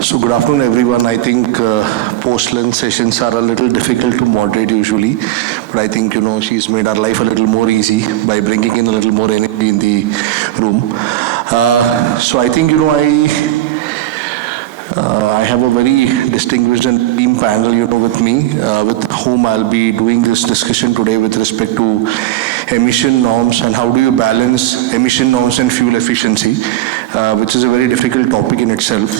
So good afternoon, everyone. I think post-lunch sessions are a little difficult to moderate usually, but I think she's made our life a little more easy by bringing in a little more energy in the room. So I think I have a very distinguished and team panel, with me, with whom I'll be doing this discussion today with respect to emission norms and how do you balance emission norms and fuel efficiency, which is a very difficult topic in itself.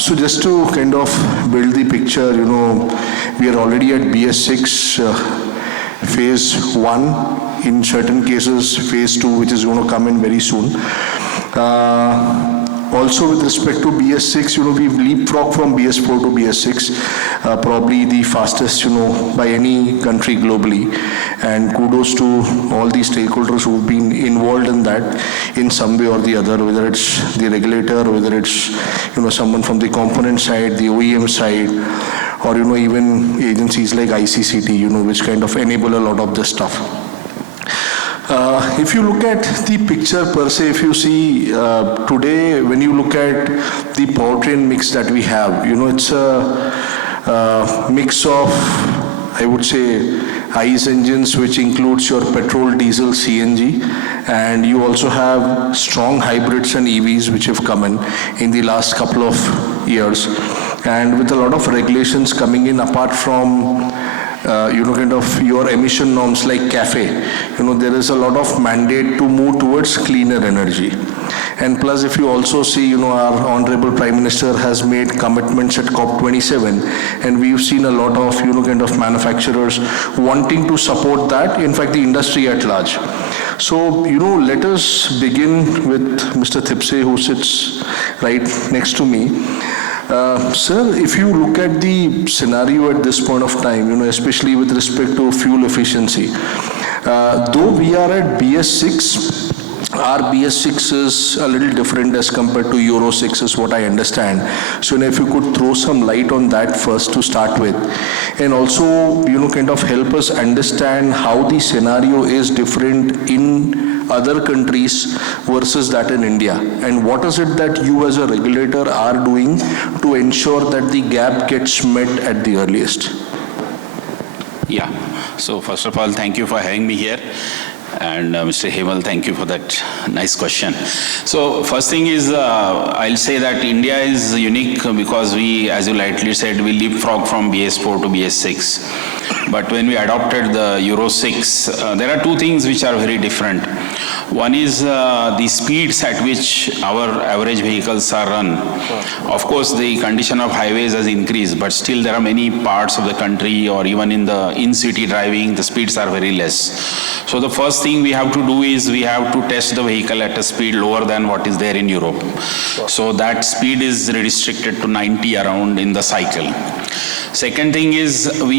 So just to kind of build the picture, we are already at BS6 phase 1, in certain cases phase 2, which is going to come in very soon. Also with respect to BS6, we've leapfrogged from BS4 to BS6, probably the fastest, by any country globally. And kudos to all the stakeholders who've been involved in that in some way or the other, whether it's the regulator, whether it's, someone from the component side, the OEM side, or, even agencies like ICCT, which kind of enable a lot of this stuff. If you look at the picture per se, if you see today, when you look at the powertrain mix that we have, it's a mix of, I would say, ICE engines, which includes your petrol, diesel, CNG, and you also have strong hybrids and EVs, which have come in the last couple of years. And with a lot of regulations coming in, apart from kind of your emission norms like CAFE, there is a lot of mandate to move towards cleaner energy. And plus, if you also see, our Honorable Prime Minister has made commitments at COP27, and we've seen a lot of, kind of manufacturers wanting to support that, in fact, the industry at large. So, let us begin with Mr. Thipse, who sits right next to me. Sir, if you look at the scenario at this point of time, especially with respect to fuel efficiency, though we are at BS6, our BS6 is a little different as compared to Euro 6 is what I understand. So if you could throw some light on that first to start with, and also, kind of help us understand how the scenario is different in other countries versus that in India, and what is it that you as a regulator are doing to ensure that the gap gets met at the earliest? Yeah, so first of all, thank you for having me here. And Mr. Hemal, thank you for that nice question. So first thing is, I'll say that India is unique because we, as you rightly said, we leapfrog from BS4 to BS6. But when we adopted the Euro 6, there are two things which are very different. One is the speeds at which our average vehicles are run. Of course, the condition of highways has increased, but still there are many parts of the country or even in the in-city driving, the speeds are very less. So the first thing we have to do is we have to test the vehicle at a speed lower than what is there in Europe. So that speed is restricted to 90 around in the cycle. Second thing is we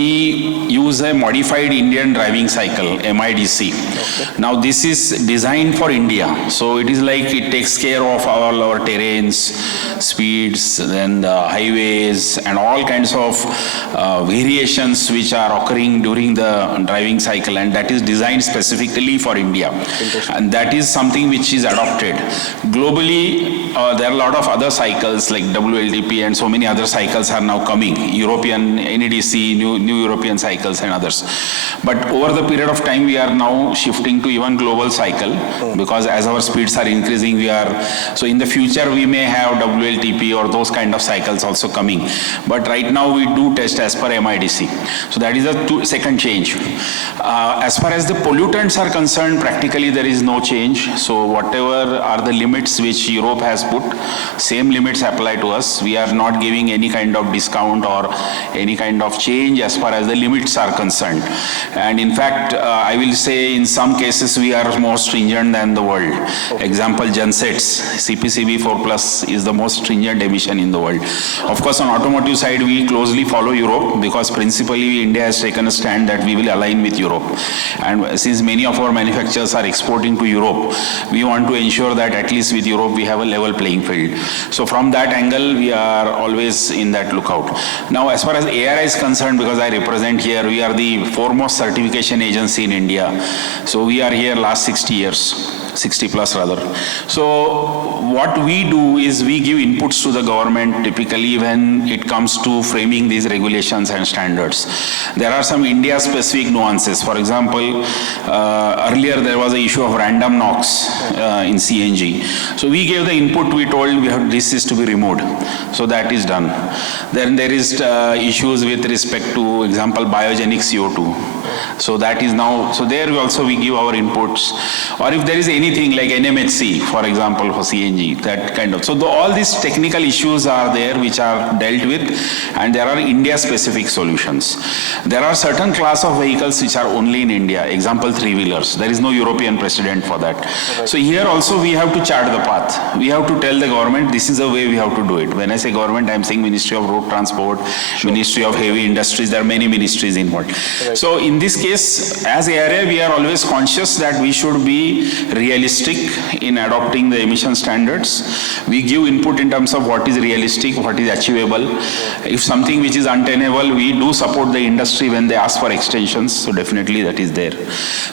use a modified Indian driving cycle, MIDC. Okay. Now this is designed for India. So it is like it takes care of all our terrains, speeds, then the highways and all kinds of variations which are occurring during the driving cycle, and that is designed specifically for India. And that is something which is adopted. Globally, there are a lot of other cycles like WLTP and so many other cycles are now coming. European NEDC, new European cycles and others. But over the period of time, we are now shifting to even global cycle because as our speeds are increasing, so in the future, we may have WLTP or those kind of cycles also coming. But right now, we do test as per MIDC. So that is the second change. As far as the pollutants are concerned, practically there is no change. So whatever are the limits which Europe has put, same limits apply to us. We are not giving any kind of discount or any kind of change as far as the limits are concerned. And in fact, I will say in some cases we are more stringent than the world. Example, gensets, CPCB 4 Plus is the most stringent emission in the world. Of course, on automotive side, we closely follow Europe because principally India has taken a stand that we will align with Europe. And since many of our manufacturers are exporting to Europe, we want to ensure that at least with Europe we have a level playing field. So from that angle, we are always in that lookout. Now, as far as ARI is concerned, because I represent here, we are the foremost certification agency in India. So we are here last 60 years. 60 plus rather. So what we do is we give inputs to the government typically when it comes to framing these regulations and standards. There are some India-specific nuances. For example, earlier there was an issue of random knocks in CNG. So we gave the input, we told this is to be removed. So that is done. Then there is issues with respect to, example, biogenic CO2. So that is now, so there we give our inputs. Or if there is anything like NMHC, for example, for CNG, that kind of. So all these technical issues are there which are dealt with, and there are India-specific solutions. There are certain class of vehicles which are only in India, example, three-wheelers. There is no European precedent for that. So here also we have to chart the path. We have to tell the government this is the way we have to do it. When I say government, I am saying Ministry of Road Transport, Ministry of Heavy Industries, there are many ministries involved. So in this case, as area, we are always conscious that we should be realistic in adopting the emission standards. We give input in terms of what is realistic, what is achievable. If something which is untenable, we do support the industry when they ask for extensions, so definitely that is there.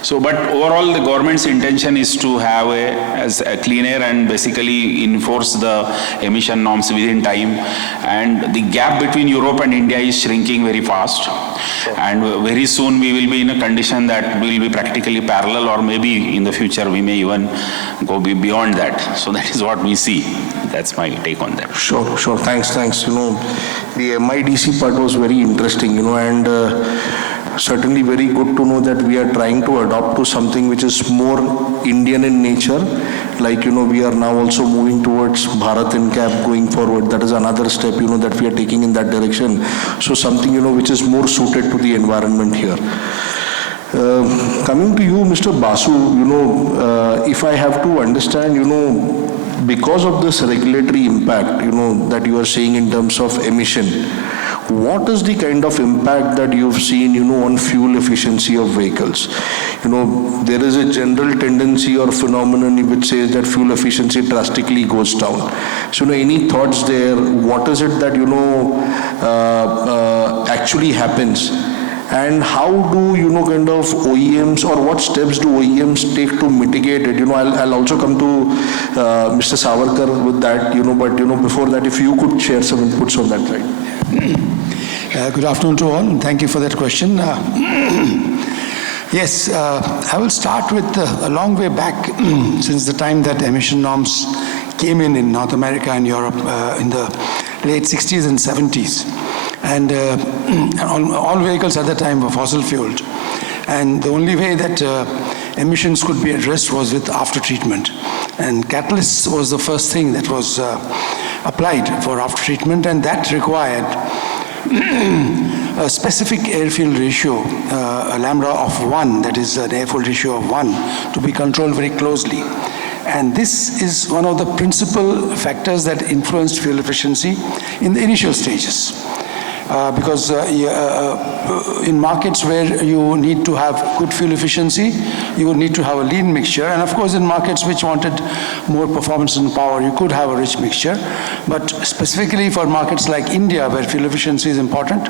So, but overall the government's intention is to have a clean air and basically enforce the emission norms within time, and the gap between Europe and India is shrinking very fast, and very soon we will be in a condition that we will be practically parallel, or maybe in the future we may even go beyond that. So that is what we see. That's my take on that. Sure. Thanks. The MIDC part was very interesting, and certainly very good to know that we are trying to adopt to something which is more Indian in nature. Like, we are now also moving towards Bharat NCAP going forward. That is another step, that we are taking in that direction. So something, which is more suited to the environment here. Coming to you, Mr. Basu, if I have to understand, because of this regulatory impact, that you are saying in terms of emission, what is the kind of impact that you've seen, on fuel efficiency of vehicles? There is a general tendency or phenomenon which says that fuel efficiency drastically goes down. So, any thoughts there? What is it that, actually happens? And how do, kind of OEMs, or what steps do OEMs take to mitigate it? I'll also come to Mr. Savarkar with that, but, before that, if you could share some inputs on that side. Good afternoon to all, and thank you for that question. Yes, I will start with a long way back since the time that emission norms came in North America and Europe in the late 60s and 70s. And all vehicles at the time were fossil fueled. And the only way that emissions could be addressed was with after treatment. And catalysts was the first thing that was applied for after treatment, and that required a specific air-fuel ratio, a lambda of 1, that is an air-fuel ratio of 1, to be controlled very closely. And this is one of the principal factors that influenced fuel efficiency in the initial stages. Because in markets where you need to have good fuel efficiency, you would need to have a lean mixture. And of course, in markets which wanted more performance and power, you could have a rich mixture. But specifically for markets like India, where fuel efficiency is important,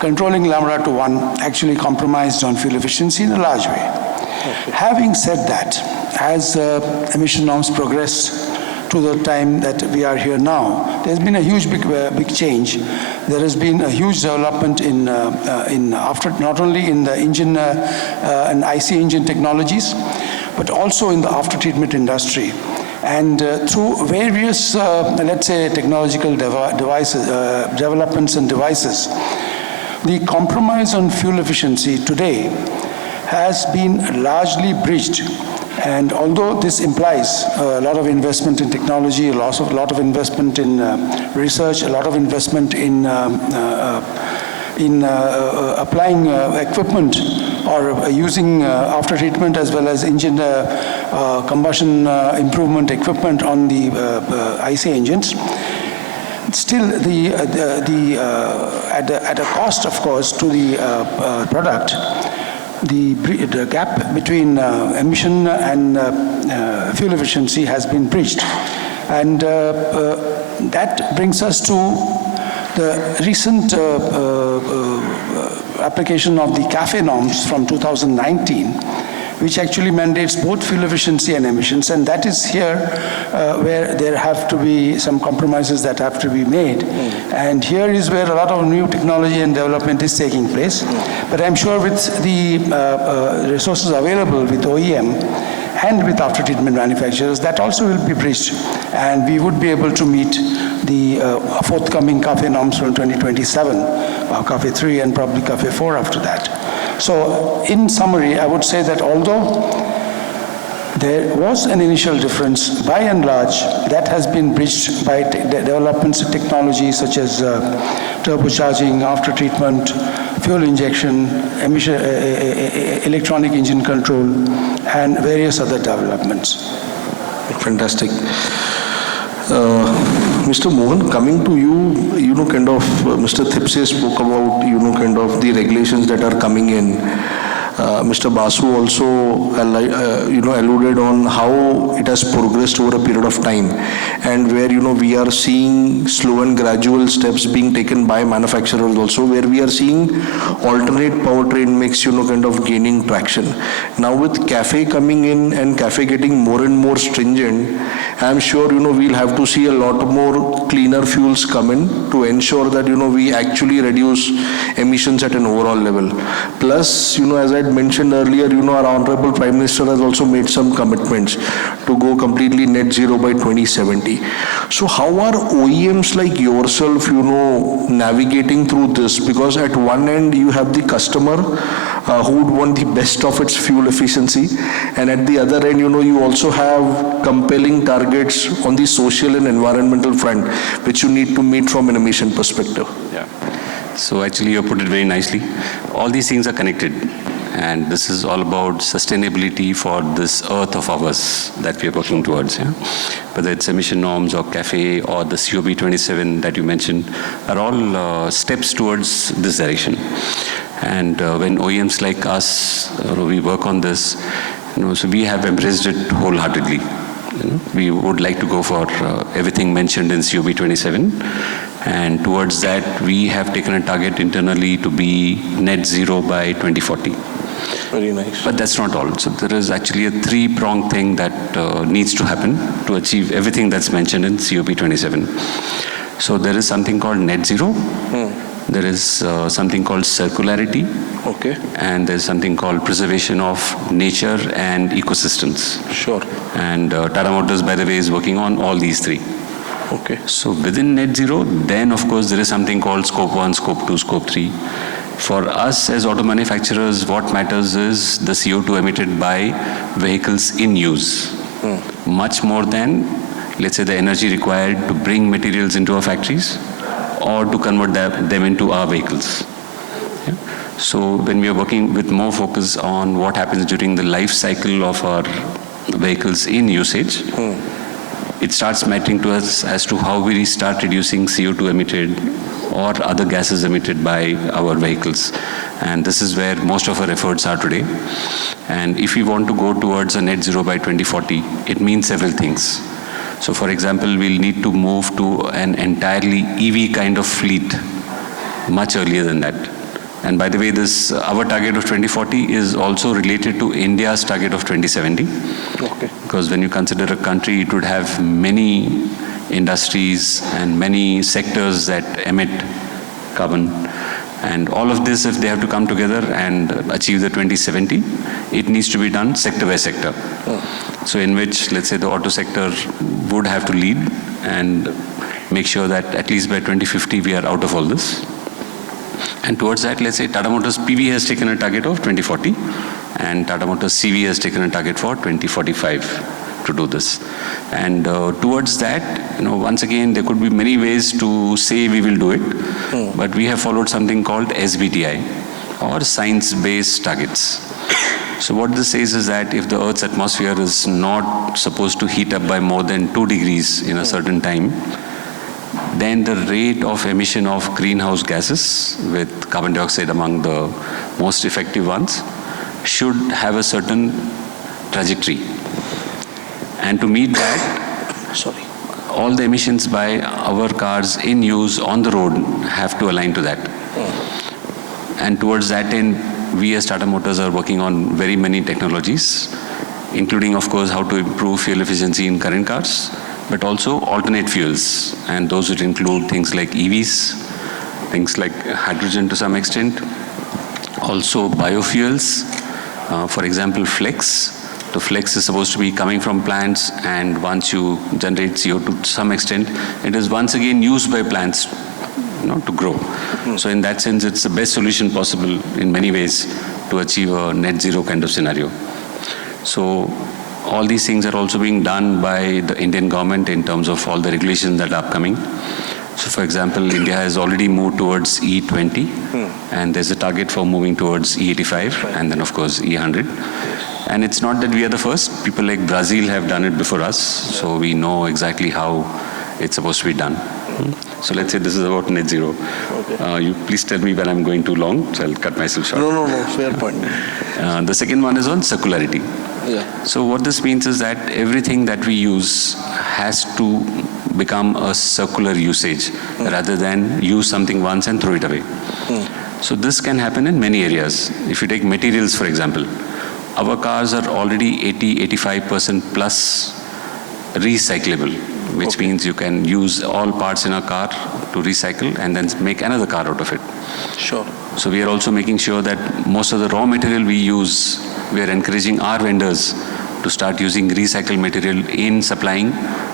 controlling lambda to 1 actually compromised on fuel efficiency in a large way. Okay. Having said that, as emission norms progress to the time that we are here now, there's been a huge big change. There has been a huge development in after, not only in the engine and IC engine technologies, but also in the after treatment industry. And through various, let's say, technological developments and devices, the compromise on fuel efficiency today has been largely bridged. And although this implies a lot of investment in technology, a lot of investment in research, a lot of investment in applying equipment or using after treatment as well as engine combustion improvement equipment on the IC engines, still at a cost, of course, to the product, the gap between emission and fuel efficiency has been bridged. And that brings us to the recent application of the CAFE norms from 2019, which actually mandates both fuel efficiency and emissions. And that is here where there have to be some compromises that have to be made. And here is where a lot of new technology and development is taking place. But I'm sure with the resources available with OEM and with after-treatment manufacturers, that also will be bridged. And we would be able to meet the forthcoming CAFE norms from 2027, CAFE 3 and probably CAFE 4 after that. So in summary, I would say that although there was an initial difference, by and large, that has been bridged by developments in technology such as turbocharging, after-treatment, fuel injection, emission, electronic engine control, and various other developments. Fantastic. Mr. Mohan, coming to you, Mr. Thipse spoke about, the regulations that are coming in. Mr. Basu also, alluded on how it has progressed over a period of time, and where, we are seeing slow and gradual steps being taken by manufacturers also, where we are seeing alternate powertrain mix, gaining traction. Now with CAFE coming in and CAFE getting more and more stringent, I'm sure, we'll have to see a lot more cleaner fuels come in to ensure that, we actually reduce emissions at an overall level. Plus, as I mentioned earlier, our Honorable Prime Minister has also made some commitments to go completely net zero by 2070. So how are OEMs like yourself, navigating through this? Because at one end, you have the customer who would want the best of its fuel efficiency. And at the other end, you also have compelling targets on the social and environmental front, which you need to meet from an emission perspective. Yeah. So actually, you put it very nicely. All these things are connected. And this is all about sustainability for this earth of ours that we are working towards. Yeah? Whether it's emission norms or CAFE or the COP27 that you mentioned are all steps towards this direction. And when OEMs like us, we work on this, so we have embraced it wholeheartedly. We would like to go for everything mentioned in COP27. And towards that, we have taken a target internally to be net zero by 2040. Very nice. But that's not all. So there is actually a three-pronged thing that needs to happen to achieve everything that's mentioned in COP27. So there is something called net zero. There is something called circularity. Okay. And there's something called preservation of nature and ecosystems. Sure. And Tata Motors, by the way, is working on all these three. Okay. So within net zero, then of course there is something called scope 1, scope 2, scope 3. For us as auto manufacturers, what matters is the CO2 emitted by vehicles in use. Much more than, let's say, the energy required to bring materials into our factories or to convert them into our vehicles. Yeah? So when we are working with more focus on what happens during the life cycle of our vehicles in usage, it starts mattering to us as to how we start reducing CO2 emitted or other gases emitted by our vehicles. And this is where most of our efforts are today. And if we want to go towards a net zero by 2040, it means several things. So for example, we'll need to move to an entirely EV kind of fleet much earlier than that. And by the way, this our target of 2040 is also related to India's target of 2070. Okay. Because when you consider a country, it would have many industries and many sectors that emit carbon. And all of this, if they have to come together and achieve the 2070, it needs to be done sector by sector. So in which, let's say, the auto sector would have to lead and make sure that at least by 2050, we are out of all this. And towards that, let's say Tata Motors PV has taken a target of 2040 and Tata Motors CV has taken a target for 2045 to do this. And towards that, once again, there could be many ways to say we will do it, but we have followed something called SBTi or science-based targets. So what this says is that if the Earth's atmosphere is not supposed to heat up by more than 2 degrees in a certain time, then the rate of emission of greenhouse gases, with carbon dioxide among the most effective ones, should have a certain trajectory. And to meet that, all the emissions by our cars in use on the road have to align to that. And towards that end, we as Tata Motors are working on very many technologies, including, of course, how to improve fuel efficiency in current cars, but also alternate fuels. And those would include things like EVs, things like hydrogen to some extent, also biofuels, for example, flex. The flex is supposed to be coming from plants, and once you generate CO2 to some extent, it is once again used by plants, to grow. So in that sense, it's the best solution possible in many ways to achieve a net zero kind of scenario. So all these things are also being done by the Indian government in terms of all the regulations that are upcoming. So for example, India has already moved towards E20, and there's a target for moving towards E85, and then of course E100. And it's not that we are the first. People like Brazil have done it before us, so we know exactly how it's supposed to be done. So let's say this is about net zero. Okay. You please tell me when I'm going too long, so I'll cut myself short. No, fair point. The second one is on circularity. Yeah. So what this means is that everything that we use has to become a circular usage rather than use something once and throw it away. So this can happen in many areas. If you take materials, for example, our cars are already 80-85% plus recyclable, which means you can use all parts in a car to recycle and then make another car out of it. Sure. So we are also making sure that most of the raw material we use, we are encouraging our vendors to start using recycled material in supplying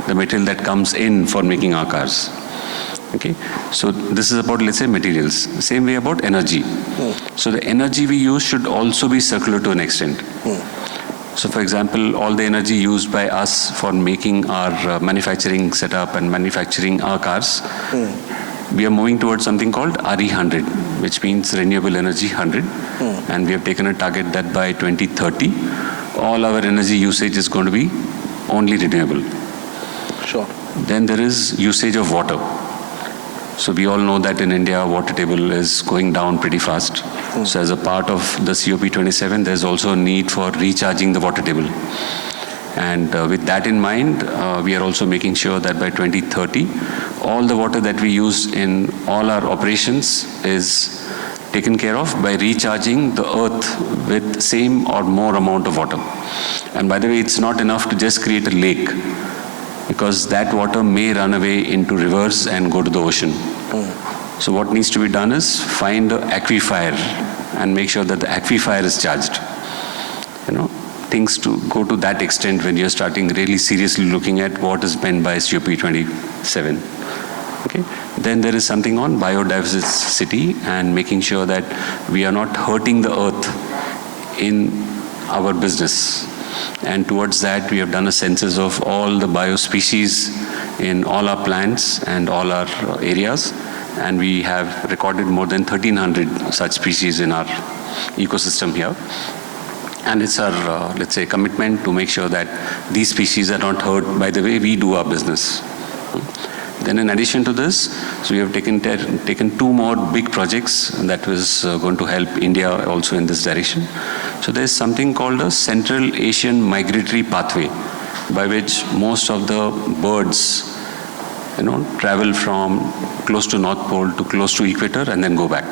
the material that comes in for making our cars. Okay, so this is about, let's say, materials. Same way about energy. So the energy we use should also be circular to an extent. So for example, all the energy used by us for making our manufacturing setup and manufacturing our cars, we are moving towards something called RE100, which means Renewable Energy 100. And we have taken a target that by 2030, all our energy usage is going to be only renewable. Sure. Then there is usage of water. So we all know that in India, water table is going down pretty fast. So as a part of the COP27, there's also a need for recharging the water table. And with that in mind, we are also making sure that by 2030, all the water that we use in all our operations is taken care of by recharging the earth with same or more amount of water. And by the way, it's not enough to just create a lake, because that water may run away into rivers and go to the ocean. So what needs to be done is find an aquifer and make sure that the aquifer is charged. Things to go to that extent when you're starting really seriously looking at what is meant by COP27. Okay. Then there is something on biodiversity and making sure that we are not hurting the earth in our business. And towards that, we have done a census of all the biospecies in all our plants and all our areas. And we have recorded more than 1,300 such species in our ecosystem here. And it's our, let's say, commitment to make sure that these species are not hurt by the way we do our business. Then in addition to this, so we have taken two more big projects that was going to help India also in this direction. So there's something called a Central Asian Migratory Pathway, by which most of the birds, travel from close to North Pole to close to equator and then go back.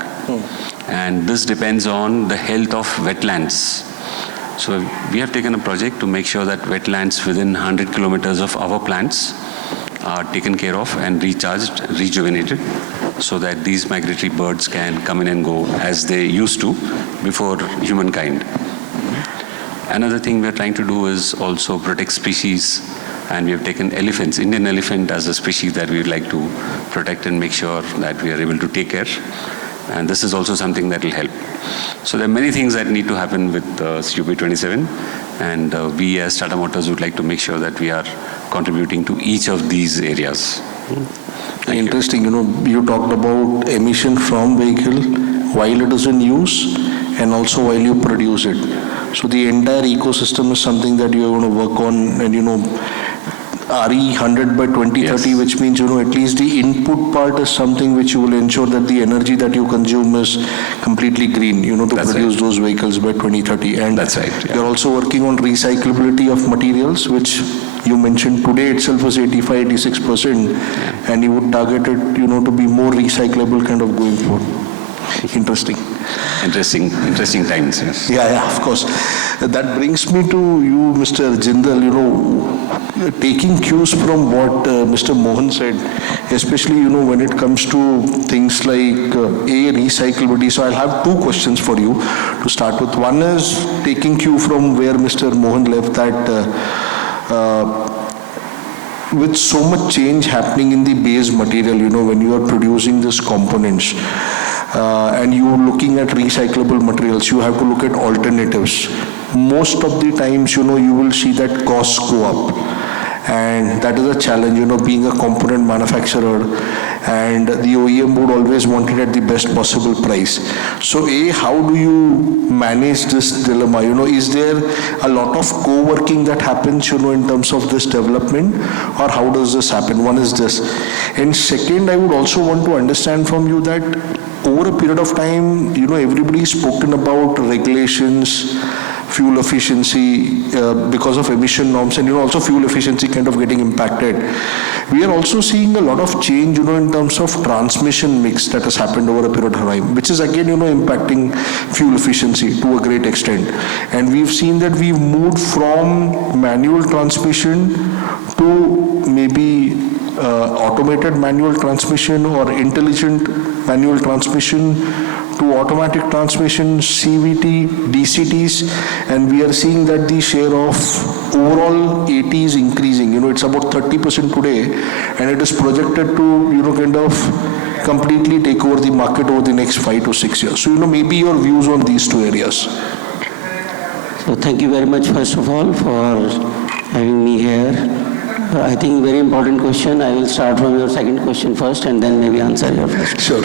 And this depends on the health of wetlands. So we have taken a project to make sure that wetlands within 100 kilometers of our plants are taken care of and recharged, rejuvenated, so that these migratory birds can come in and go as they used to before humankind. Another thing we are trying to do is also protect species, and we have taken elephants, Indian elephant as a species that we would like to protect and make sure that we are able to take care. And this is also something that will help. So there are many things that need to happen with COP27, and we as Tata Motors would like to make sure that we are contributing to each of these areas. Interesting, you talked about emission from vehicle while it is in use and also while you produce it. So the entire ecosystem is something that you're going to work on, and RE100 by 2030, Yes. which means, at least the input part is something which you will ensure that the energy that you consume is completely green, to That's produce right. those vehicles by 2030. And That's right, yeah. you're also working on recyclability of materials, which you mentioned today itself is 85-86%, and you would target it, to be more recyclable kind of going forward. Interesting. interesting times. Yes. Yeah, of course. That brings me to you, Mr. Jindal, taking cues from what Mr. Mohan said, especially, when it comes to things like recyclability. So I'll have two questions for you to start with. One is taking cue from where Mr. Mohan left, that with so much change happening in the base material, when you are producing these components, and you're looking at recyclable materials, you have to look at alternatives. Most of the times, you will see that costs go up. And that is a challenge, being a component manufacturer, and the OEM would always want it at the best possible price. So how do you manage this dilemma? Is there a lot of co-working that happens, in terms of this development, or how does this happen? One is this. And second, I would also want to understand from you that over a period of time, everybody's spoken about regulations, fuel efficiency because of emission norms, and also fuel efficiency kind of getting impacted. We are also seeing a lot of change, in terms of transmission mix that has happened over a period of time, which is again, impacting fuel efficiency to a great extent. And we've seen that we've moved from manual transmission to maybe automated manual transmission or intelligent manual transmission to automatic transmission, CVT, DCTs, and we are seeing that the share of overall AT is increasing. It's about 30% today, and it is projected to, kind of completely take over the market over the next 5 to 6 years. So, maybe your views on these two areas. So thank you very much, first of all, for having me here. I think very important question. I will start from your second question first and then maybe answer your first. Sure.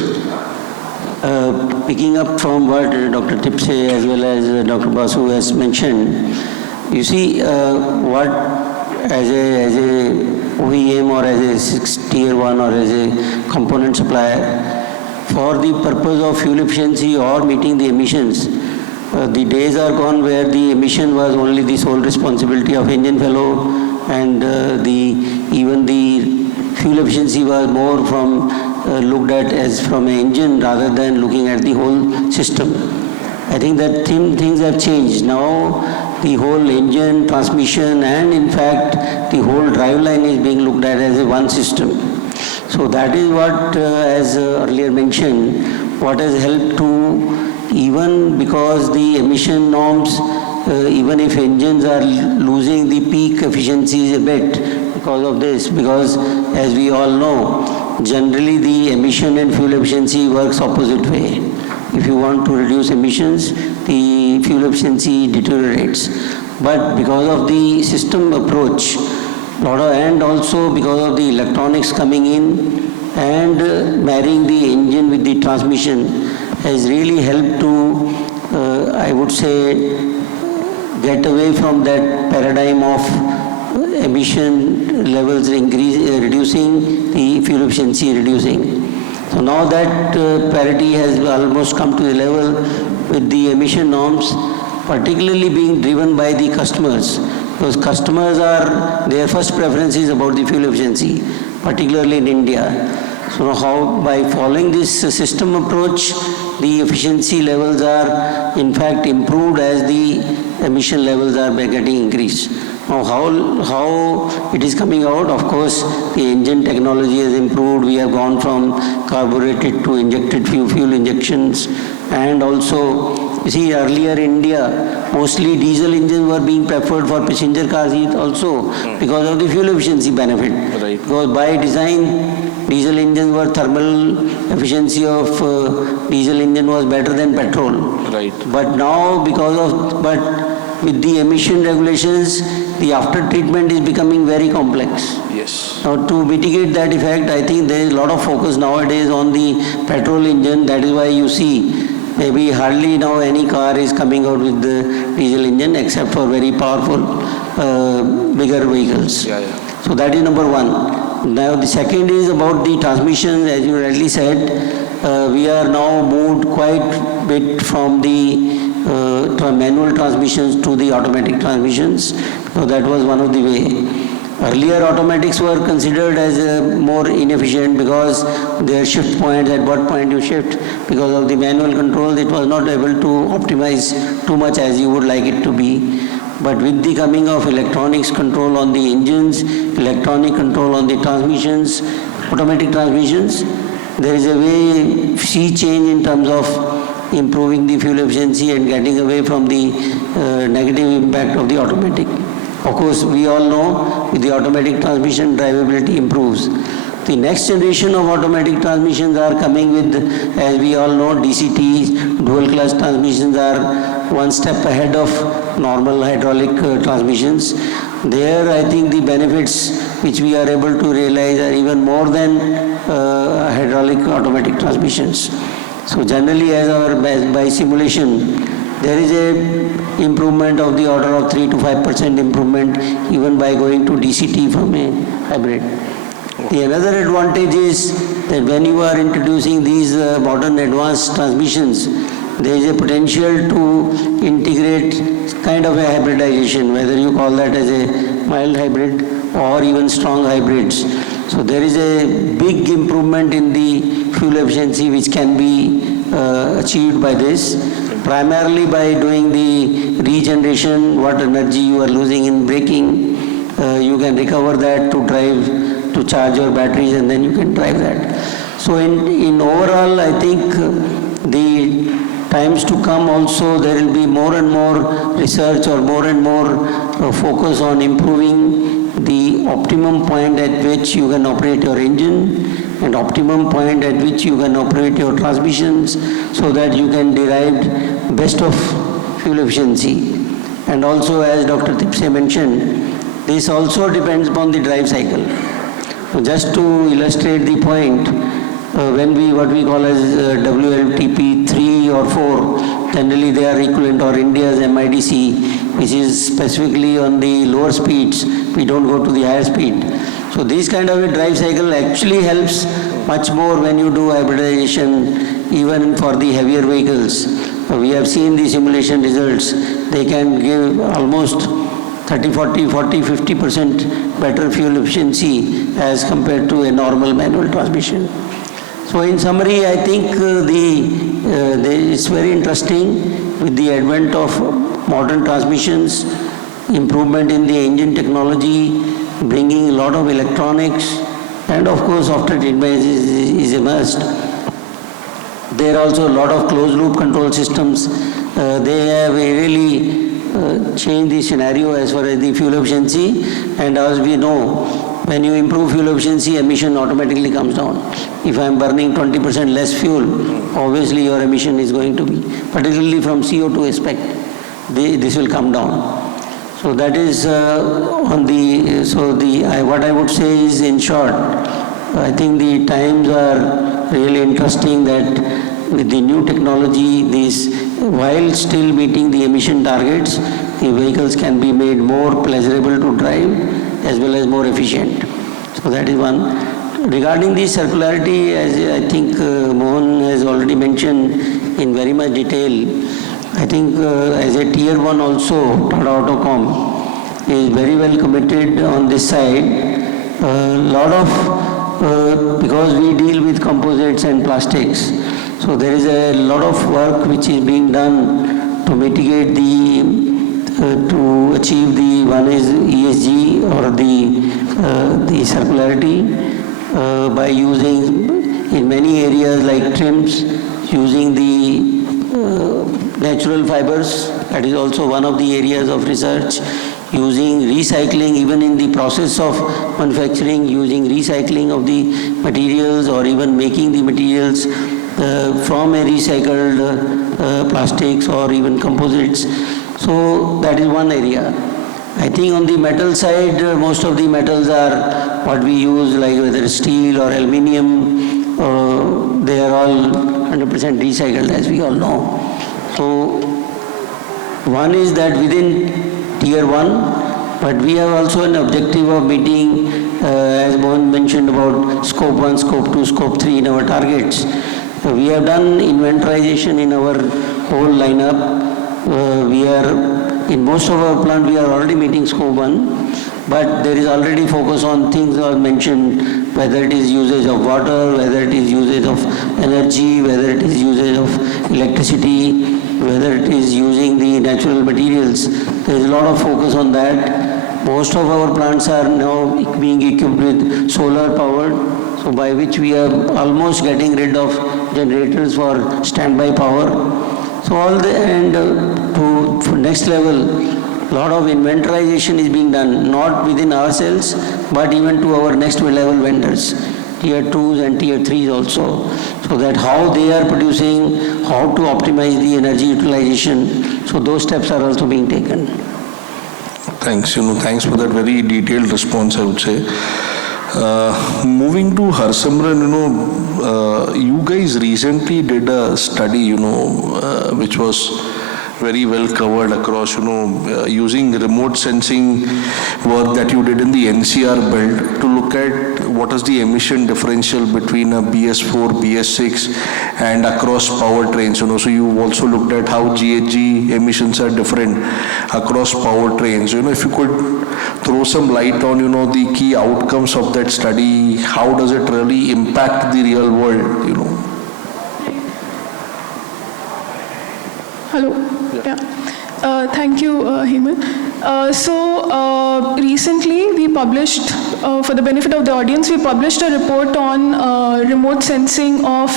Picking up from what Dr. Tipse as well as Dr. Basu has mentioned, you see what as a OEM or as a tier 1 or as a component supplier, for the purpose of fuel efficiency or meeting the emissions, the days are gone where the emission was only the sole responsibility of engine fellow, and even the fuel efficiency was more from looked at as from an engine rather than looking at the whole system. I think that things have changed. Now the whole engine, transmission, and in fact the whole driveline is being looked at as a one system. So that is what, as earlier mentioned, what has helped to, even because the emission norms, even if engines are losing the peak efficiencies a bit because of this, because as we all know, generally the emission and fuel efficiency works opposite way. If you want to reduce emissions, the fuel efficiency deteriorates. But because of the system approach, and also because of the electronics coming in and marrying the engine with the transmission, has really helped to, I would say, get away from that paradigm of emission levels reducing, the fuel efficiency reducing. So now that parity has almost come to the level with the emission norms, particularly being driven by the customers, because customers are, their first preference is about the fuel efficiency, particularly in India. So how, by following this system approach, the efficiency levels are in fact improved as the emission levels are getting increased. Now how it is coming out, of course, the engine technology has improved. We have gone from carbureted to injected fuel injections, and also, you see, earlier in India, mostly diesel engines were being preferred for passenger cars also because of the fuel efficiency benefit. Right. Because by design, diesel engines were thermal efficiency of diesel engine was better than petrol. Right. But now, with the emission regulations, the after treatment is becoming very complex. Yes. Now, to mitigate that effect, I think there is a lot of focus nowadays on the petrol engine. That is why you see maybe hardly now any car is coming out with the diesel engine except for very powerful, bigger vehicles. Yeah. So that is number one. Now the second is about the transmission. As you rightly said, we are now moved quite a bit from the manual transmissions to the automatic transmissions. So that was one of the way. Earlier automatics were considered as more inefficient because their shift points, at what point you shift, because of the manual control, it was not able to optimize too much as you would like it to be. But with the coming of electronics control on the engines, electronic control on the transmissions, automatic transmissions, there is a way sea change in terms of improving the fuel efficiency and getting away from the negative impact of the automatic. Of course, we all know with the automatic transmission, drivability improves. The next generation of automatic transmissions are coming with, as we all know, DCT, dual clutch transmissions are one step ahead of normal hydraulic transmissions. There, I think the benefits which we are able to realize are even more than hydraulic automatic transmissions. So generally, by simulation, there is a improvement of the order of 3 to 5% improvement even by going to DCT from a hybrid. The another advantage is that when you are introducing these modern advanced transmissions, there is a potential to integrate kind of a hybridization, whether you call that as a mild hybrid or even strong hybrids. So there is a big improvement in the fuel efficiency which can be achieved by this, primarily by doing the regeneration, what energy you are losing in braking, you can recover that to drive, to charge your batteries, and then you can drive that. So in overall, I think the times to come also, there will be more and more research or more and more focus on improving the optimum point at which you can operate your engine and optimum point at which you can operate your transmissions so that you can derive best of fuel efficiency. And also, as Dr. Tipse mentioned, this also depends upon the drive cycle. So just to illustrate the point, when what we call as WLTP 3 or 4, generally they are equivalent, or India's MIDC, which is specifically on the lower speeds, we don't go to the higher speed. So this kind of a drive cycle actually helps much more when you do hybridization, even for the heavier vehicles. We have seen the simulation results. They can give almost 30, 40, 50% better fuel efficiency as compared to a normal manual transmission. So in summary, I think it's very interesting with the advent of modern transmissions, improvement in the engine technology, bringing a lot of electronics, and of course after treatment is a must. There are also a lot of closed loop control systems. They have really changed the scenario as far as the fuel efficiency, and as we know, when you improve fuel efficiency, emission automatically comes down. If I am burning 20% less fuel, obviously your emission is going to be, particularly from CO2 aspect, this will come down. So that is what I would say is, in short, I think the times are really interesting that with the new technology, while still meeting the emission targets, the vehicles can be made more pleasurable to drive as well as more efficient. So that is one. Regarding the circularity, as I think Mohan has already mentioned in very much detail, I think as a tier 1 also, Tata Autocom is very well committed on this side. Because we deal with composites and plastics, so there is a lot of work which is being done to mitigate to achieve one is ESG or the circularity by using in many areas like trims, using the natural fibers. That is also one of the areas of research. Using recycling, even in the process of manufacturing, using recycling of the materials or even making the materials from a recycled plastics or even composites. So that is one area. I think on the metal side, most of the metals are what we use, like whether steel or aluminium, they are all 100% recycled, as we all know. So one is that within tier 1, but we have also an objective of meeting, as Mohan mentioned about scope 1, scope 2, scope 3 in our targets. We have done inventorization in our whole lineup. In most of our plant, we are already meeting scope 1. but there is already focus on things that are mentioned, whether it is usage of water, whether it is usage of energy, whether it is usage of electricity, whether it is using the natural materials. There is a lot of focus on that. Most of our plants are now being equipped with solar powered, so by which we are almost getting rid of generators for standby power. So all the, and to next level, lot of inventorization is being done, not within ourselves, but even to our next level vendors, tier 2s and tier 3s also, so that how they are producing, how to optimize the energy utilization. So those steps are also being taken. Thanks, thanks for that very detailed response, I would say. Moving to Harsimran, you guys recently did a study, which was very well covered across, using remote sensing work that you did in the NCR belt to look at what is the emission differential between a BS4, BS6 and across powertrains, So you also looked at how GHG emissions are different across powertrains. If you could throw some light on, the key outcomes of that study, how does it really impact the real world, Hello. Yeah. Thank you, Hemal. Recently we published, for the benefit of the audience, we published a report on remote sensing of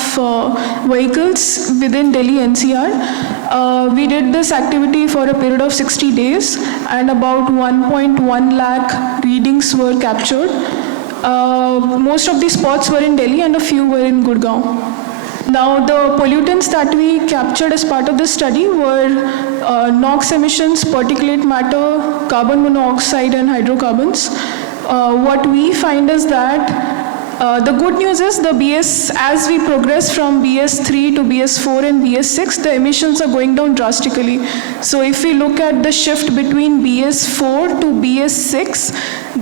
vehicles within Delhi NCR. We did this activity for a period of 60 days and about 1.1 lakh readings were captured. Most of the spots were in Delhi and a few were in Gurgaon. Now, the pollutants that we captured as part of this study were NOx emissions, particulate matter, carbon monoxide, and hydrocarbons. What we find is that the good news is as we progress from BS3 to BS4 and BS6, the emissions are going down drastically. So if we look at the shift between BS4 to BS6,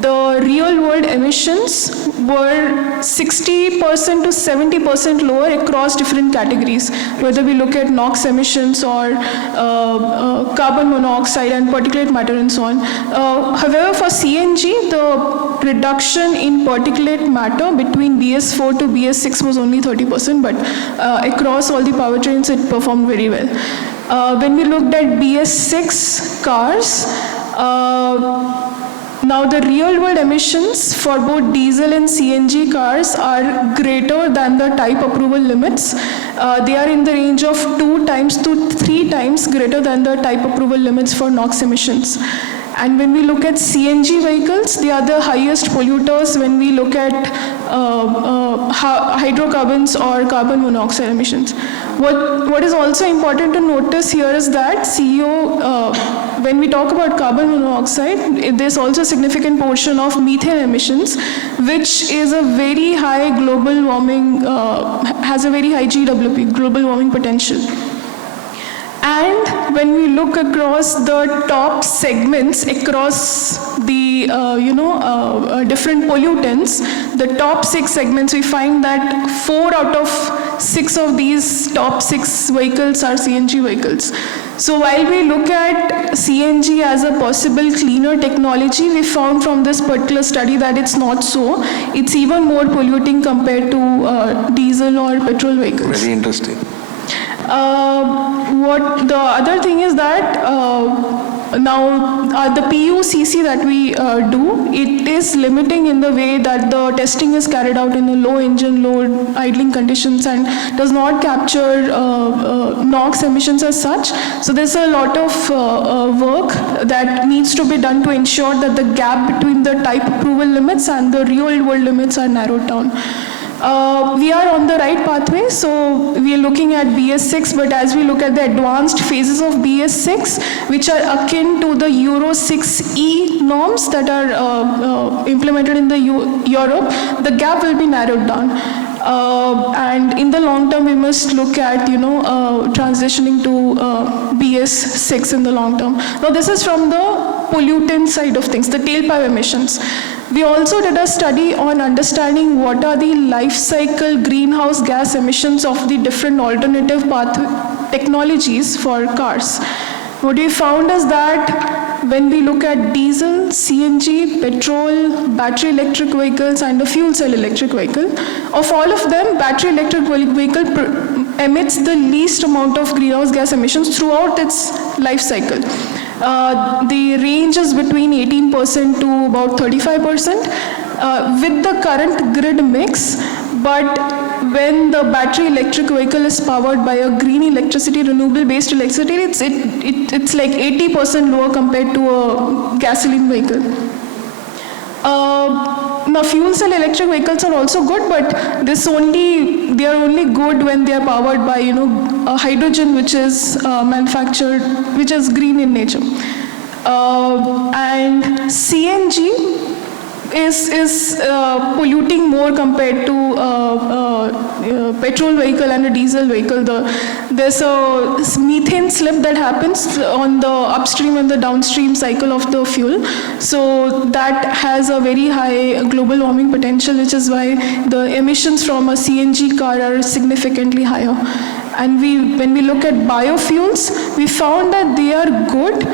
the real world emissions were 60% to 70% lower across different categories, whether we look at NOx emissions or carbon monoxide and particulate matter and so on. However, for CNG, the reduction in particulate matter between BS4 to BS6 was only 30%, but across all the powertrains it performed very well. When we looked at BS6 cars, now the real world emissions for both diesel and CNG cars are greater than the type approval limits. They are in the range of 2 times to 3 times greater than the type approval limits for NOx emissions. And when we look at CNG vehicles, they are the highest polluters when we look at hydrocarbons or carbon monoxide emissions. What is also important to notice here is that CEO, when we talk about carbon monoxide, there's also a significant portion of methane emissions, which is a very high global warming, has a very high GWP, global warming potential. And when we look across the top segments across the different pollutants, the top 6 segments, we find that 4 out of 6 of these top 6 vehicles are CNG vehicles. So while we look at CNG as a possible cleaner technology, we found from this particular study that it's not so. It's even more polluting compared to diesel or petrol vehicles. Very interesting. What the other thing is that now the PUCC that we do, it is limiting in the way that the testing is carried out in the low engine load idling conditions and does not capture NOx emissions as such. So there's a lot of work that needs to be done to ensure that the gap between the type approval limits and the real world limits are narrowed down. We are on the right pathway, so we are looking at BS6, but as we look at the advanced phases of BS6, which are akin to the Euro 6E norms that are implemented in the Europe, the gap will be narrowed down. And in the long term, we must look at, transitioning to BS6 in the long term. Now, this is from the pollutant side of things, the tailpipe emissions. We also did a study on understanding what are the life cycle greenhouse gas emissions of the different alternative path technologies for cars. What we found is that when we look at diesel, CNG, petrol, battery electric vehicles, and a fuel cell electric vehicle, of all of them, battery electric vehicle emits the least amount of greenhouse gas emissions throughout its life cycle. The range is between 18% to about 35% with the current grid mix, but when the battery electric vehicle is powered by a green electricity, renewable based electricity, it's like 80% lower compared to a gasoline vehicle. Now, fuel cell electric vehicles are also good, but they are only good when they are powered by, hydrogen, which is manufactured, which is green in nature. And CNG is polluting more compared to petrol vehicle and a diesel vehicle. There's a methane slip that happens on the upstream and the downstream cycle of the fuel. So that has a very high global warming potential, which is why the emissions from a CNG car are significantly higher. And when we look at biofuels, we found that they are good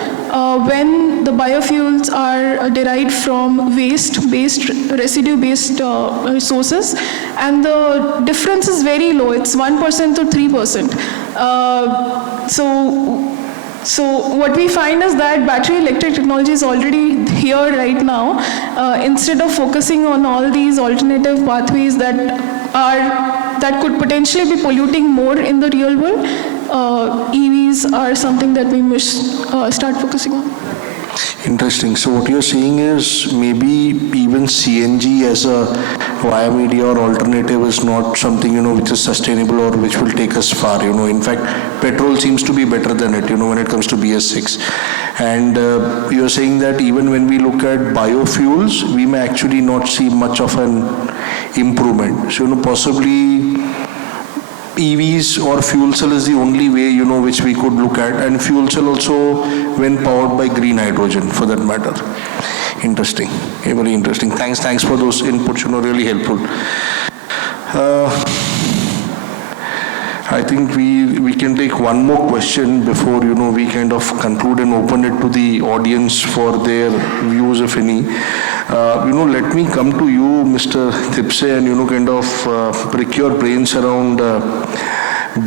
when the biofuels are derived from waste-based, residue-based sources, and the difference is very low. It's 1% to 3%. So what we find is that battery electric technology is already here right now. Instead of focusing on all these alternative pathways that could potentially be polluting more in the real world, EVs are something that we must start focusing on. Interesting. So what you're saying is maybe even CNG as a via media or alternative is not something, which is sustainable or which will take us far, In fact, petrol seems to be better than it, when it comes to BS6. And you're saying that even when we look at biofuels, we may actually not see much of an improvement. So, possibly EVs or fuel cell is the only way, which we could look at, and fuel cell also when powered by green hydrogen, for that matter. Interesting, very interesting. Thanks for those inputs, really helpful. I think we can take one more question before, we kind of conclude and open it to the audience for their views, if any. Let me come to you, Mr. Tipse, and, kind of prick your brains around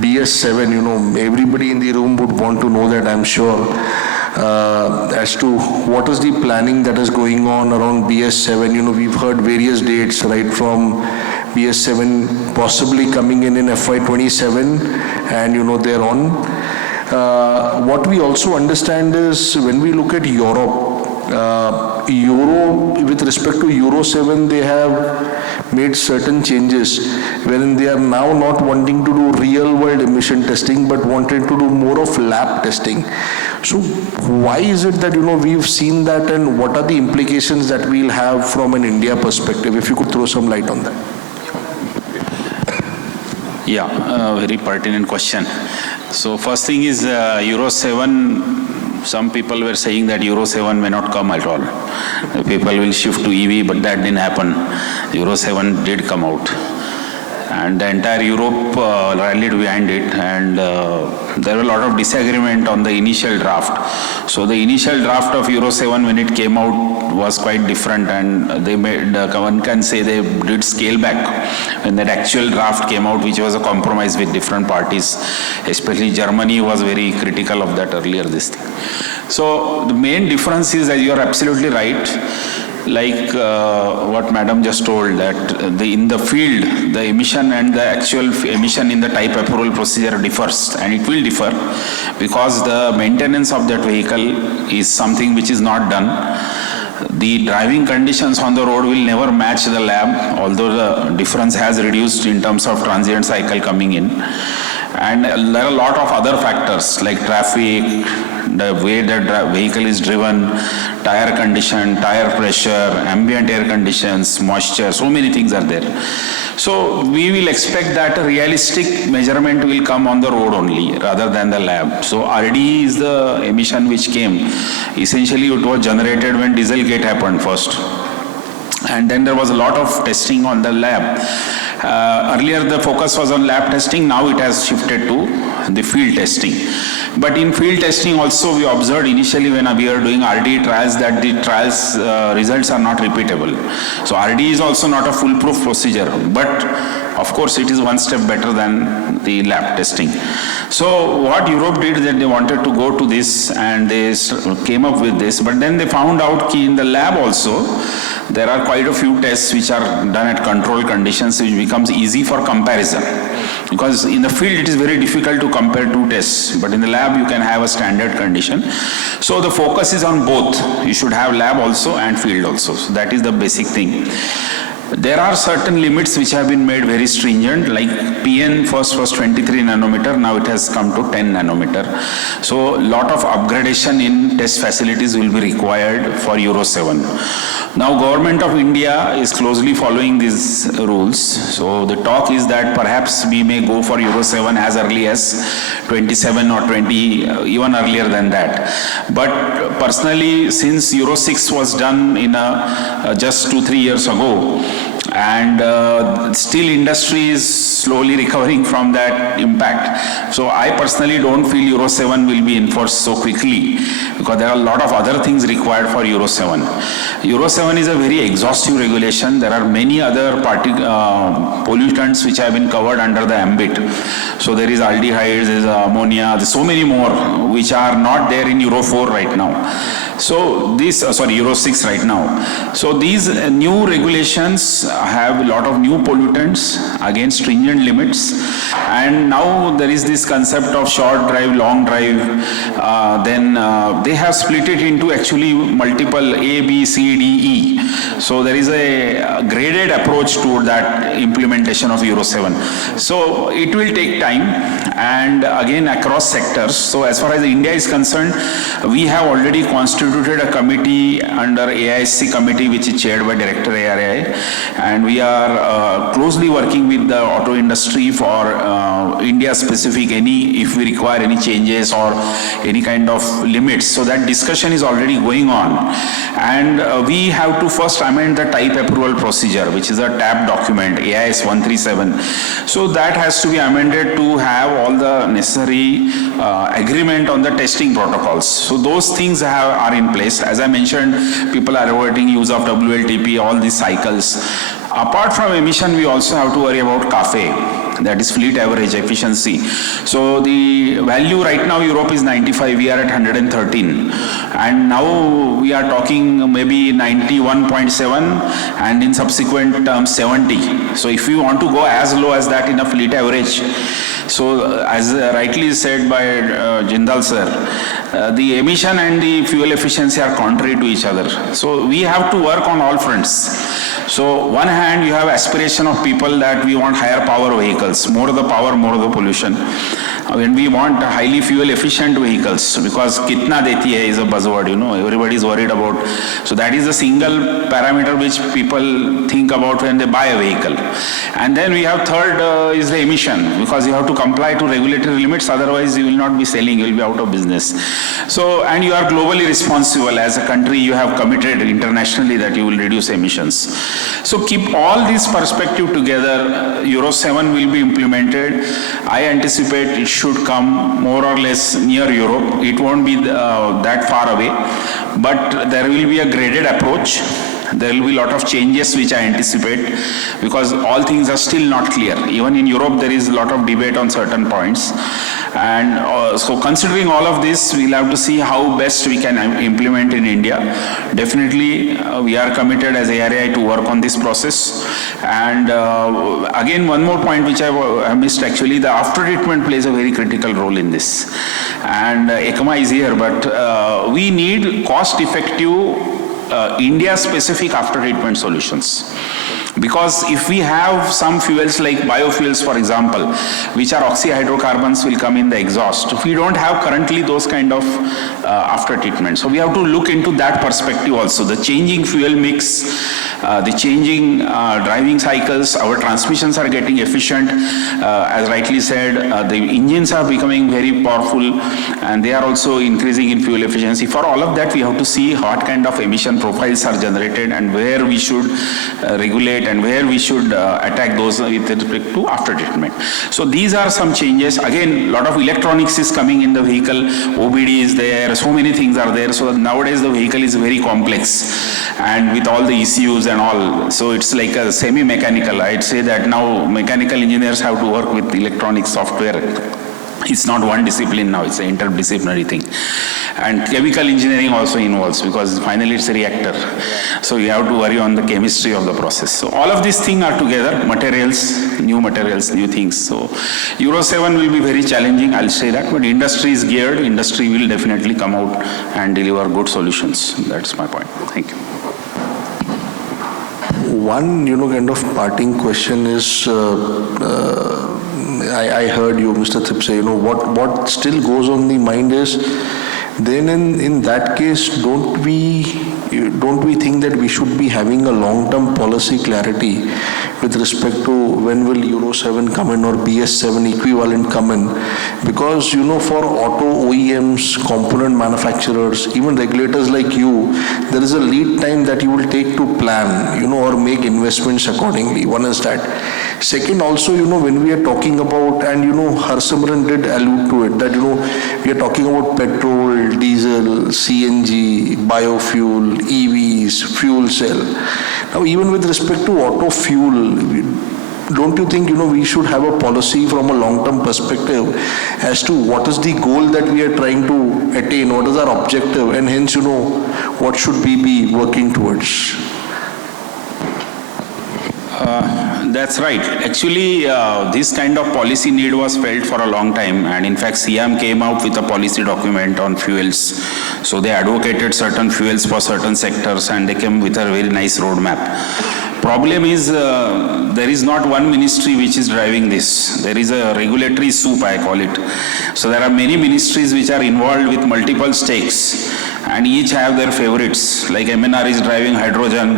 BS7. Everybody in the room would want to know that, I'm sure, as to what is the planning that is going on around BS7. We've heard various dates, right, from BS7 possibly coming in FY27 and, thereon. What we also understand is when we look at Europe, with respect to Euro 7, they have made certain changes wherein they are now not wanting to do real world emission testing but wanted to do more of lab testing. So why is it that, we've seen that, and what are the implications that we'll have from an India perspective? If you could throw some light on that. Yeah, very pertinent question. So first thing is Euro 7. Some people were saying that Euro 7 may not come at all. The people will shift to EV, but that didn't happen. Euro 7 did come out. And the entire Europe rallied behind it, and there were a lot of disagreement on the initial draft. So the initial draft of Euro 7 when it came out was quite different, and they made, one can say they did scale back when that actual draft came out, which was a compromise with different parties. Especially Germany was very critical of that earlier this thing. So the main difference is that you are absolutely right. Like what Madam just told, that in the field, the emission and the actual emission in the type approval procedure differs, and it will differ because the maintenance of that vehicle is something which is not done. The driving conditions on the road will never match the lab, although the difference has reduced in terms of transient cycle coming in. And there are a lot of other factors like traffic, the way the vehicle is driven, tire condition, tire pressure, ambient air conditions, moisture, so many things are there. So we will expect that a realistic measurement will come on the road only rather than the lab. So RD is the emission which came. Essentially it was generated when Dieselgate happened first. And then there was a lot of testing on the lab. Earlier the focus was on lab testing, now it has shifted to the field testing. But in field testing also we observed initially when we are doing RD trials that the trials results are not repeatable. So RD is also not a foolproof procedure, but of course it is one step better than the lab testing. So what Europe did that they wanted to go to this and they came up with this, but then they found out that in the lab also there are quite a few tests which are done at controlled conditions, which becomes easy for comparison. Because in the field it is very difficult to compare two tests, but in the lab you can have a standard condition. So the focus is on both. You should have lab also and field also. So that is the basic thing. There are certain limits which have been made very stringent, like PN first was 23 nanometer, now it has come to 10 nanometer. So lot of upgradation in test facilities will be required for Euro 7. Now Government of India is closely following these rules. So the talk is that perhaps we may go for Euro 7 as early as 27 or 20, even earlier than that. But personally, since Euro 6 was done in just 2-3 years ago, and still industry is slowly recovering from that impact. So I personally don't feel Euro 7 will be enforced so quickly, because there are a lot of other things required for Euro 7. Euro 7 is a very exhaustive regulation. There are many other pollutants which have been covered under the ambit. So there is aldehydes, there is ammonia, there's so many more which are not there in Euro 4 right now. So these, Euro 6 right now. So these new regulations have a lot of new pollutants, again stringent limits, and now there is this concept of short drive, long drive. Then they have split it into actually multiple A, B, C, D, E. So there is a graded approach to that implementation of Euro 7. So it will take time, and again across sectors. So as far as India is concerned, we have already constituted a committee under AISC committee, which is chaired by Director ARAI, and we are closely working with the auto industry for India specific if we require any changes or any kind of limits. So that discussion is already going on, and we have to first amend the type approval procedure, which is a TAP document, AIS 137. So that has to be amended to have all the necessary agreement on the testing protocols. So those things are in place. As I mentioned, people are avoiding use of WLTP, all these cycles. Apart from emission, we also have to worry about CAFE, that is fleet average efficiency. So the value right now, Europe is 95, we are at 113. And now we are talking maybe 91.7 and in subsequent terms 70. So if we want to go as low as that in a fleet average, so as rightly said by Jindal sir, the emission and the fuel efficiency are contrary to each other. So we have to work on all fronts. So one hand you have aspiration of people that we want higher power vehicles, more the power, more the pollution. When we want highly fuel efficient vehicles, because kitna deti hai is a buzzword, everybody is worried about. So that is a single parameter which people think about when they buy a vehicle. And then we have third is the emission, because you have to comply to regulatory limits, otherwise you will not be selling, you will be out of business. So, and you are globally responsible as a country, you have committed internationally that you will reduce emissions. So keep all these perspective together, Euro 7 will be implemented. I anticipate it should come more or less near Europe. It won't be that far away, but there will be a graded approach. There will be a lot of changes which I anticipate, because all things are still not clear. Even in Europe, there is a lot of debate on certain points. And so considering all of this, we'll have to see how best we can implement in India. Definitely, we are committed as ARAI to work on this process. And again, one more point which I missed actually, the after treatment plays a very critical role in this. And ECMA is here, but we need cost-effective India-specific after-treatment solutions. Because if we have some fuels like biofuels, for example, which are oxyhydrocarbons will come in the exhaust, we don't have currently those kind of after-treatment. So we have to look into that perspective also. The changing fuel mix the changing driving cycles, our transmissions are getting efficient. As rightly said, the engines are becoming very powerful and they are also increasing in fuel efficiency. For all of that, we have to see what kind of emission profiles are generated and where we should regulate and where we should attack those with respect to after treatment. So these are some changes. Again, a lot of electronics is coming in the vehicle, OBD is there, so many things are there. So nowadays the vehicle is very complex and with all the ECUs and all. So it's like a semi-mechanical. I'd say that now mechanical engineers have to work with electronic software. It's not one discipline now, it's an interdisciplinary thing. And chemical engineering also involves because finally it's a reactor. So you have to worry on the chemistry of the process. So all of these things are together, materials, new things. So Euro 7 will be very challenging, I'll say that, but industry is geared, industry will definitely come out and deliver good solutions. That's my point. Thank you. One, kind of parting question is, I heard you, Mr. Thip, say, what still goes on the mind is, then in that case, don't we think that we should be having a long-term policy clarity with respect to when will Euro 7 come in or BS7 equivalent come in? Because, for auto OEMs, component manufacturers, even regulators like you, there is a lead time that you will take to plan, or make investments accordingly. One is that. Second, also, when we are talking about, and Harsimran did allude to it, that, we are talking about petrol, diesel, CNG, biofuel, EVs, fuel cell. Now, even with respect to auto fuel, don't you think, we should have a policy from a long-term perspective as to what is the goal that we are trying to attain, what is our objective, and hence, what should we be working towards? That's right. Actually, this kind of policy need was felt for a long time, and in fact, CM came out with a policy document on fuels. So they advocated certain fuels for certain sectors, and they came with a very nice roadmap. Problem is, there is not one ministry which is driving this. There is a regulatory soup, I call it. So there are many ministries which are involved with multiple stakes, and each have their favorites. Like MNR is driving hydrogen,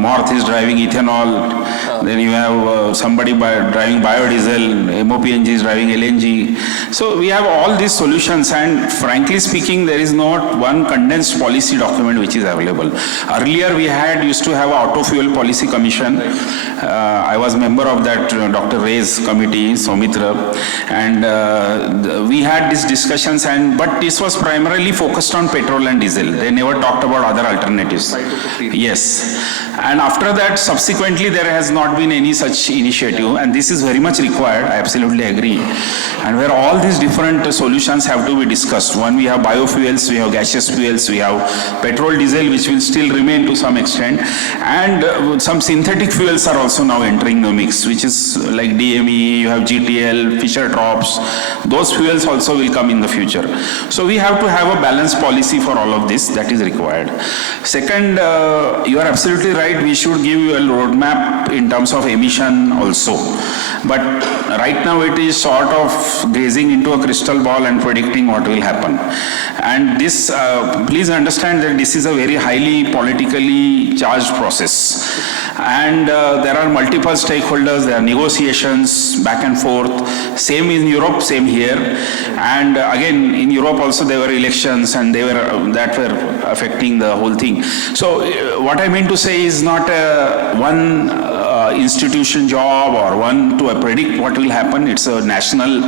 Morth is driving ethanol, then you have somebody driving biodiesel, MOPNG is driving LNG. So we have all these solutions, and frankly speaking, there is not one condensed policy document which is available. Earlier we used to have Auto Fuel Policy Commission. I was member of that Dr. Ray's committee, Soumitra, and we had these discussions, but this was primarily focused on petrol and diesel. They never talked about other alternatives. Yes. And after that, subsequently, there has not been any such initiative, and this is very much required. I absolutely agree. And where all these different solutions have to be discussed. One, we have biofuels, we have gaseous fuels, we have petrol, diesel, which will still remain to some extent, and some synthetic fuels are also now entering the mix, which is like DME, you have GTL, Fischer-Tropsch. Those fuels also will come in the future. So we have to have a balanced policy for all of this. That is required. Second, you are absolutely right. We should give you a roadmap in terms of emission also. But right now it is sort of gazing into a crystal ball and predicting what will happen. And this, please understand that this is a very highly politically charged process. And there are multiple stakeholders, there are negotiations back and forth. Same in Europe, same here. And again, in Europe also there were elections, and that were affecting the whole thing. So what I mean to say is not one institution job or one to predict what will happen. It's a national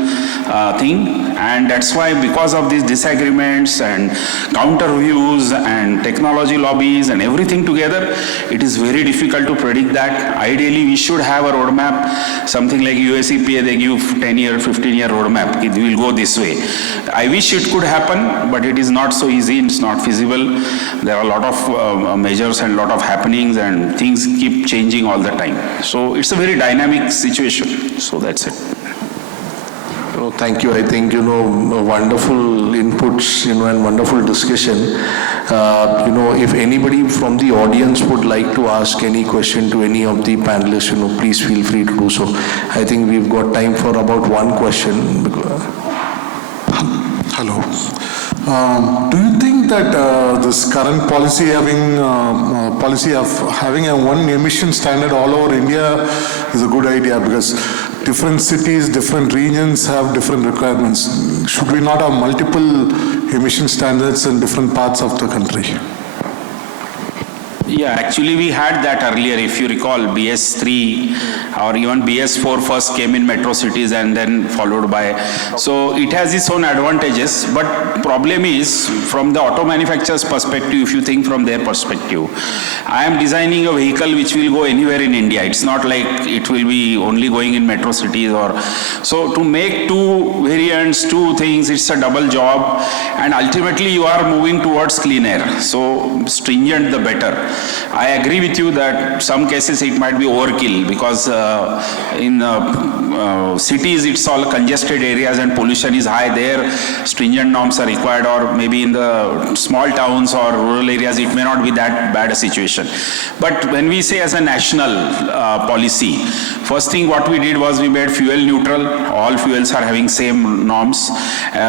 thing, and that's why because of these disagreements and counter views and technology lobbies and everything together, it is very difficult to predict that. Ideally, we should have a roadmap, something like US EPA, they give 10-year, 15-year roadmap. It will go this way. I wish it could happen, but it is not so easy, it's not feasible. There are a lot of measures and a lot of happenings, and things keep changing all the time. So it's a very dynamic situation. So that's it. Thank you. I think, wonderful inputs, and wonderful discussion. If anybody from the audience would like to ask any question to any of the panelists, please feel free to do so. I think we've got time for about one question. Hello. Do you think that this current policy of having a one emission standard all over India is a good idea, because different cities, different regions have different requirements? Should we not have multiple emission standards in different parts of the country? Yeah, actually we had that earlier. If you recall, BS3 or even BS4 first came in metro cities and then followed by. So it has its own advantages, but problem is from the auto manufacturer's perspective, if you think from their perspective, I am designing a vehicle which will go anywhere in India. It's not like it will be only going in metro cities or. So to make two variants, two things, it's a double job, and ultimately you are moving towards clean air. So stringent the better. I agree with you that some cases it might be overkill, because in cities it's all congested areas and pollution is high. There stringent norms are required, or maybe in the small towns or rural areas it may not be that bad a situation. But when we say as a national policy, first thing what we did was we made fuel neutral. All fuels are having same norms.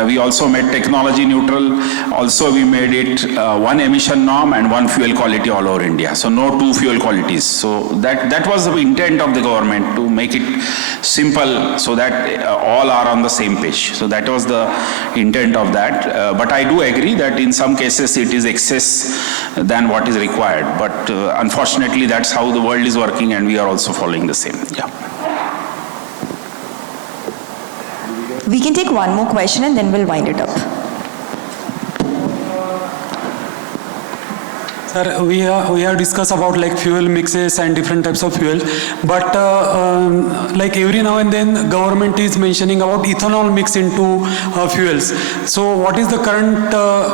We also made technology neutral. Also we made it one emission norm and one fuel quality all over India. So no two fuel qualities. So that was the intent of the government, to make it simple so that all are on the same page. So that was the intent of that. But I do agree that in some cases it is excess than what is required. But unfortunately that's how the world is working, and we are also following the same. Yeah. We can take one more question and then we'll wind it up. Sir, we have discussed about like fuel mixes and different types of fuel, but like every now and then government is mentioning about ethanol mix into fuels. So what is the current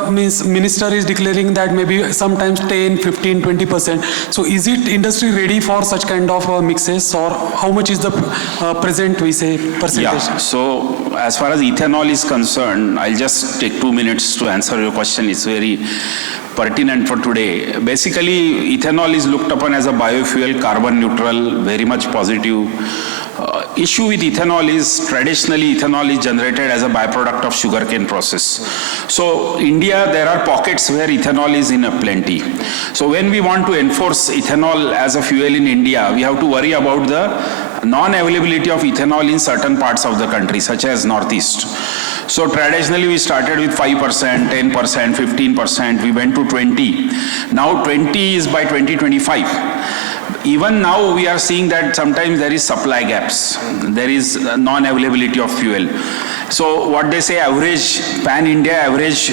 minister is declaring that maybe sometimes 10, 15, 20%. So is it industry ready for such kind of mixes, or how much is the present, we say, percentage? Yeah, so as far as ethanol is concerned, I'll just take 2 minutes to answer your question. It's very pertinent for today. Basically, ethanol is looked upon as a biofuel, carbon neutral, very much positive. Issue with ethanol is traditionally ethanol is generated as a byproduct of sugarcane process. So India, there are pockets where ethanol is in a plenty. So when we want to enforce ethanol as a fuel in India, we have to worry about the non-availability of ethanol in certain parts of the country, such as Northeast. So traditionally we started with 5%, 10%, 15%, we went to 20. Now 20 is by 2025. Even now we are seeing that sometimes there is supply gaps. There is non-availability of fuel. So what they say, average, pan-India average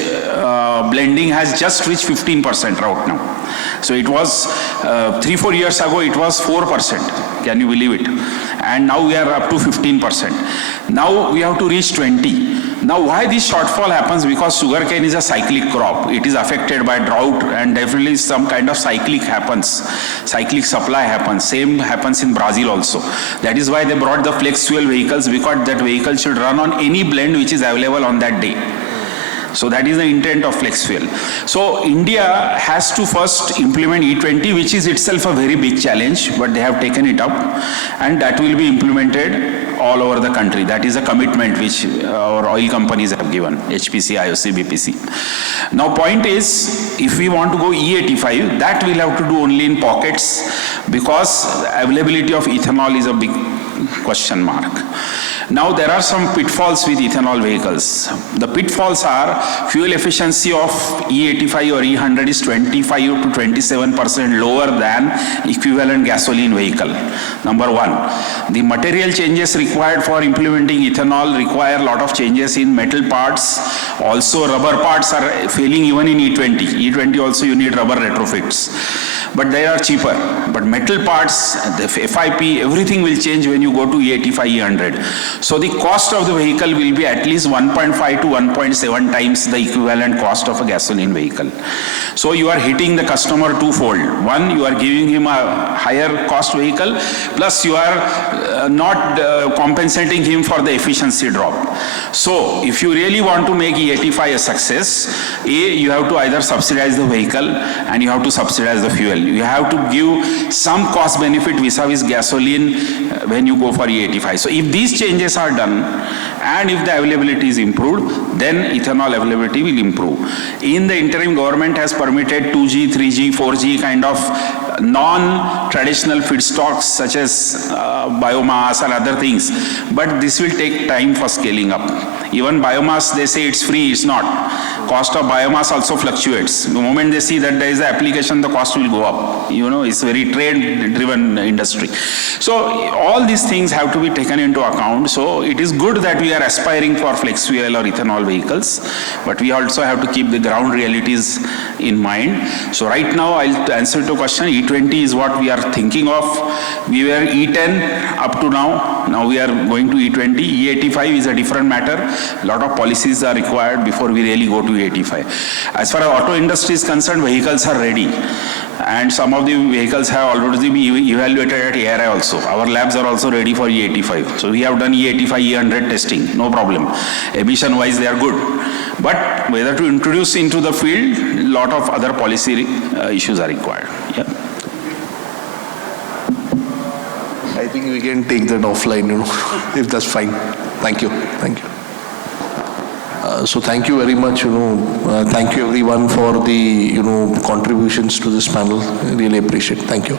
blending has just reached 15% right now. So it was 3-4 years ago it was 4%. Can you believe it? And now we are up to 15%. Now we have to reach 20. Now why this shortfall happens? Because sugarcane is a cyclic crop. It is affected by drought, and definitely some kind of cyclic happens. Cyclic supply happens. Same happens in Brazil also. That is why they brought the flex fuel vehicles, because that vehicle should run on any blend which is available on that day. So that is the intent of flex fuel. So India has to first implement E20, which is itself a very big challenge, but they have taken it up, and that will be implemented all over the country. That is a commitment which our oil companies have given, HPC, IOC, BPC. Now point is, if we want to go E85, that we'll have to do only in pockets, because availability of ethanol is a big question mark. Now there are some pitfalls with ethanol vehicles. The pitfalls are fuel efficiency of E85 or E100 is 25 to 27% lower than equivalent gasoline vehicle. Number one. The material changes required for implementing ethanol require a lot of changes in metal parts. Also rubber parts are failing even in E20. E20 also you need rubber retrofits. But they are cheaper. But metal parts, the FIP, everything will change when you go to E85, E100. So the cost of the vehicle will be at least 1.5 to 1.7 times the equivalent cost of a gasoline vehicle. So you are hitting the customer twofold. One, you are giving him a higher cost vehicle, plus you are not compensating him for the efficiency drop. So if you really want to make E85 a success, you have to either subsidize the vehicle and you have to subsidize the fuel. You have to give some cost benefit vis-a-vis gasoline when you go for E85. So if these changes changes are done, and if the availability is improved, then ethanol availability will improve. In the interim, government has permitted 2G, 3G, 4G kind of non-traditional feedstocks such as biomass and other things, but this will take time for scaling up. Even biomass, they say it's free, it's not. Cost of biomass also fluctuates. The moment they see that there is an application, the cost will go up. You know, it's very trade-driven industry. So all these things have to be taken into account. So it is good that we are aspiring for flex fuel or ethanol vehicles, but we also have to keep the ground realities in mind. So right now, I'll answer to question, E20 is what we are thinking of. We were E10 up to now. Now we are going to E20. E85 is a different matter. A lot of policies are required before we really go to E85. As far as auto industry is concerned, vehicles are ready. And some of the vehicles have already been evaluated at ARI also. Our labs are also ready for E85. So we have done E85, E100 testing, no problem. Emission wise, they are good. But whether to introduce into the field, a lot of other policy issues are required. Yeah. I think we can take that offline, if that's fine. Thank you. Thank you. So thank you very much, thank you everyone for the, contributions to this panel. I really appreciate it. Thank you.